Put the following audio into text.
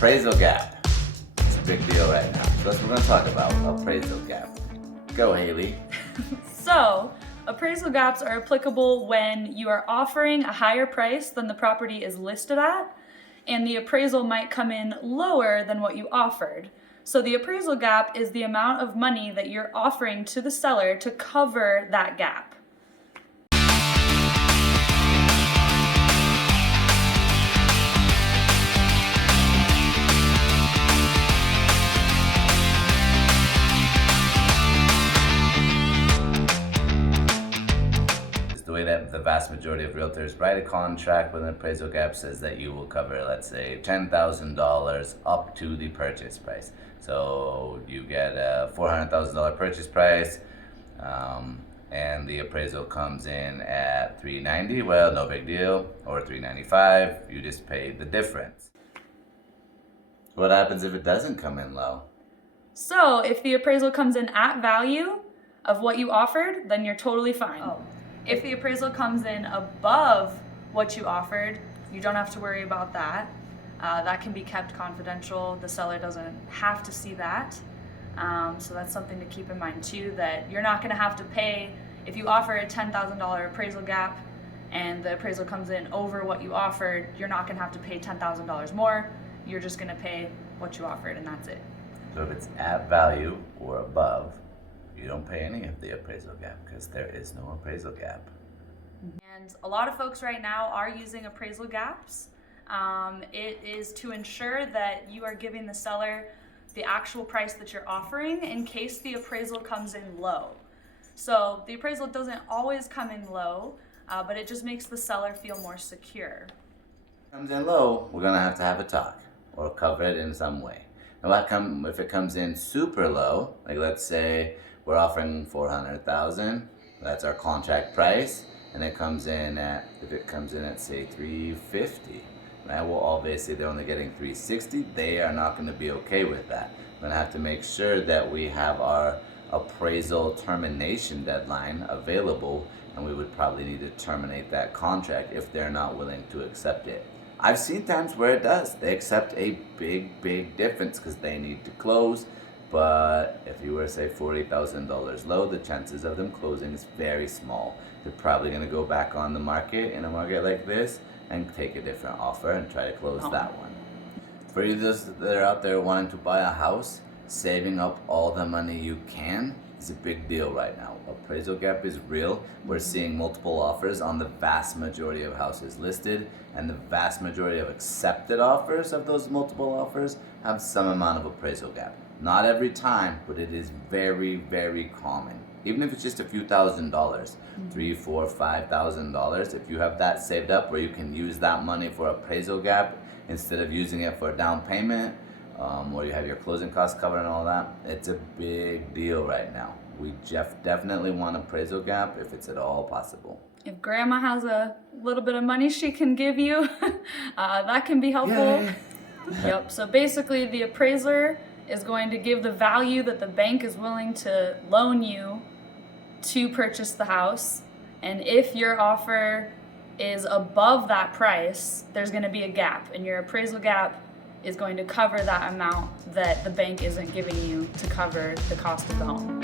Appraisal gap. It's a big deal right now. So that's what we're going to talk about, appraisal gap. Go, Haley. So, appraisal gaps are applicable when you are offering a higher price than the property is listed at, and the appraisal might come in lower than what you offered. So the appraisal gap is the amount of money that you're offering to the seller to cover that gap. The way that the vast majority of realtors write a contract with an appraisal gap says that you will cover, let's say, $10,000 up to the purchase price. So you get a $400,000 purchase price, and the appraisal comes in at $390,000. Well, no big deal, or $395,000. You just pay the difference. What happens if it doesn't come in low? So if the appraisal comes in at value of what you offered, then you're totally fine. If the appraisal comes in above what you offered, you don't have to worry about that. That can be kept confidential. The seller doesn't have to see that. So that's something to keep in mind too, that you're not going to have to pay, if you offer a $10,000 appraisal gap and the appraisal comes in over what you offered, you're not going to have to pay $10,000 more. You're just going to pay what you offered, and that's it. So if it's at value or above, you don't pay any of the appraisal gap because there is no appraisal gap. And a lot of folks right now are using appraisal gaps. It is to ensure that you are giving the seller the actual price that you're offering in case the appraisal comes in low. So the appraisal doesn't always come in low, but it just makes the seller feel more secure. If it comes in low, we're going to have a talk or cover it in some way. Now, if it comes in super low, like let's say we're offering $400,000, that's our contract price, and it comes in at, if it comes in at say $350,000, right? Well, obviously they're only getting $360,000. They are not going to be okay with that. We're going to have to make sure that we have our appraisal termination deadline available, and we would probably need to terminate that contract if they're not willing to accept it. I've seen times where it does. They accept a big difference because they need to close. But if you were to say $40,000 low, the chances of them closing is very small. They're probably going to go back on the market in a market like this and take a different offer and try to close that one. For you that are out there wanting to buy a house, saving up all the money you can is a big deal right now. Appraisal gap is real. We're seeing multiple offers on the vast majority of houses listed, and the vast majority of accepted offers of those multiple offers have some amount of appraisal gap. Not every time, but it is very common. Even if it's just a few $1,000s, $3,000, $4,000, $5,000, if you have that saved up where you can use that money for appraisal gap instead of using it for a down payment, or you have your closing costs covered and all that, it's a big deal right now. We definitely want appraisal gap if it's at all possible. If grandma has a little bit of money she can give you, that can be helpful. Yep, so basically the appraiser is going to give the value that the bank is willing to loan you to purchase the house. And if your offer is above that price, there's going to be a gap, and your appraisal gap is going to cover that amount that the bank isn't giving you to cover the cost of the home.